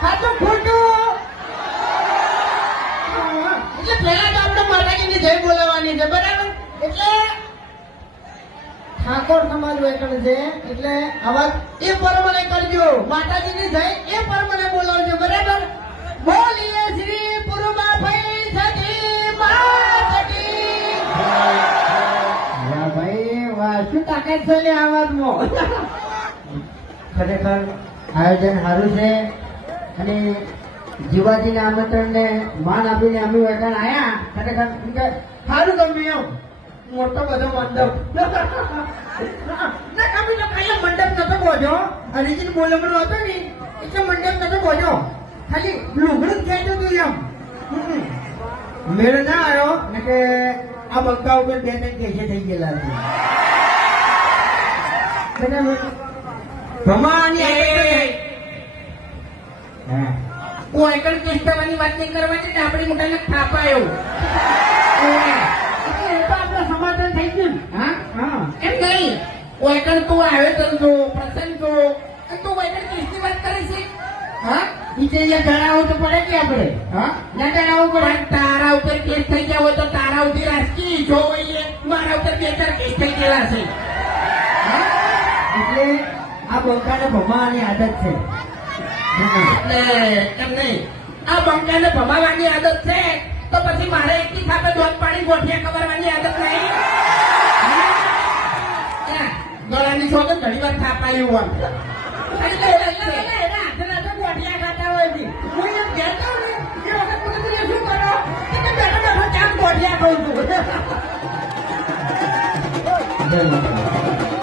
સાચું ખોટું એટલે પહેલા તો આપણે માતાજીની જય બોલાવવાની છે બરાબર એટલે ઠાકોર સમાજ વેકણ છે એટલે અવાજ એ પ્રમાણે કરજો માતાજીની જય એ પ્રમાણે બોલાવજો બરાબર બોલીએ શ્રી પુરુમા ભાઈ સતી માતકી વાહ ભાઈ વાહ શું તાકાત છે ને આવાજમાં ખરેખર આયોજન સારું છે અને જીવાજીના આમંત્રણને માન આપીને અમે વેકણ આયા ખરેખર સારું ગમ્યું એમ મોટો બધો મંડપ ના કમી તો કઈ મંડપ નતો બોજો હરીજી બોલમણો હતો ને એટલે મંડપ નતો બોજો ખાલી લુગડું ખેંચ્યું હતું એમ મેળ ના આવ્યો ને કે આ બંકા ઉપર બે ત્રણ કેસે થઈ ગયેલા હતા ભમાની હું એકલ કેસ થવાની વાત નહીં કરવાની ને આપણી મોટાને થાપાયો સમાધાન થઈ ગયું હા હા એમ નહીં એકલ તું આયોજન છો પ્રસંગ છો અને તું એકલ કેસની વાત કરે છે હા નીચે જણાવવું તો પડે કે આપણે હા ના જણાવવું પડે પણ તારા ઉપર કેસ થઈ ગયા હોય તો તારા ઉધી રાજકી જો હોય મારા ઉપર બે ચાર કેસ થઈ ગયેલા છે એટલે આ બંકાને ભમાવાની આદત છે એટલે એમ નહીં આ બંકાને ભમાવાની આદત છે તો પછી મારે એકની થાપે દોધ પાણી ગોઠિયા ખબરવાની આદત નહીં ગળાની છો તો ઘણી વાર થાપાયું હોય ગોઠિયા ખાતા હોય છે હું એમ કહેતો ને એ વખત મને શું કરો કે બેઠો બેઠો ચાર ગોઠિયા ખાઉં છું